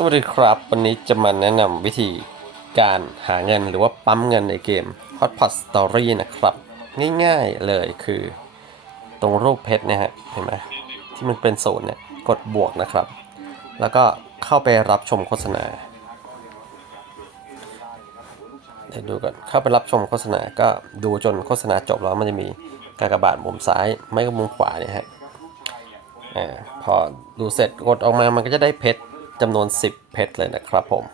สวัสดีครับ วันนี้จะมาแนะนำวิธีการหาเงินหรือว่าปั๊มเงินในเกม Hotpot Story นะครับ ง่ายๆเลยคือ ตรงรูปเพชรเนะฮะเห็นไหมที่มันเป็นศูนย์เนี่ยกดบวกนะครับ แล้วก็เข้าไปรับชมโฆษณาเดี๋ยวดูก่อนเข้าไปรับชมโฆษณาก็ดูจนโฆษณาจบแล้วมันจะมีกากบาทมุมซ้ายไม่ก็มุมขวาเนี่ยฮะอ่าพอดูเสร็จกดออกมามันก็จะได้เพชร จำนวน 10 เพชรเลยนะครับผม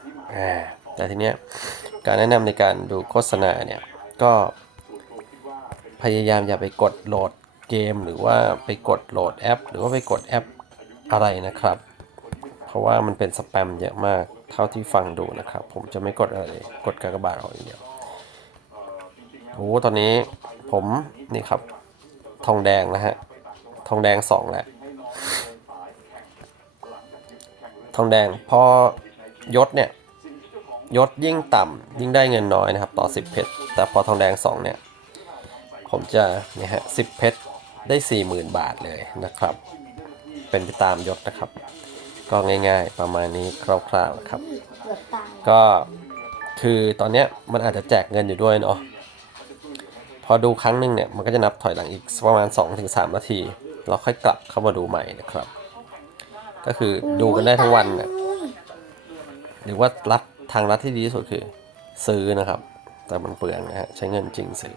แต่ทีเนี้ยการแนะนำในการดูโฆษณาเนี่ย ก็พยายามอย่าไปกดโหลดเกม หรือว่าไปกดโหลดแอป หรือว่าไปกดแอปอะไรนะครับ เพราะว่ามันเป็นสแปมเยอะมากเท่าที่ฟังดูนะครับ ผมจะไม่กดอะไรเลยกดกากบาทออกอย่างเดียวโอ้ตอนนี้ผมนี่ครับ ทองแดงนะฮะ ทองแดงสองแล้ว ทองแดงพอยศเนี่ยยศยิ่งต่ำยิ่งได้เงินน้อยนะครับ ต่อ 10 เพชรแต่พอทองแดง 2 เนี่ย ผมจะเนี่ยฮะ10เพชรได้ 40,000 บาทเลยนะครับ เป็นไปตามยศนะครับ ก็ง่ายๆ ประมาณนี้คร่าวๆนะครับก,ก็คือตอนเนี้ยมันอาจจะแจกเงินอยู่ด้วยเนาะพอดูครั้งหนึ่งเนี่ย มันก็จะนับถอยหลังอีกประมาณ 2-3 นาที เราค่อยกลับเข้ามาดูใหม่นะครับ ก็คือดูกันได้ทั้งวันน่ะอุ้ยหรือว่ารัดทางรัดที่ดีที่สุดคือซื้อนะครับ แต่มันเปลืองนะฮะใช้เงินจริงซื้อ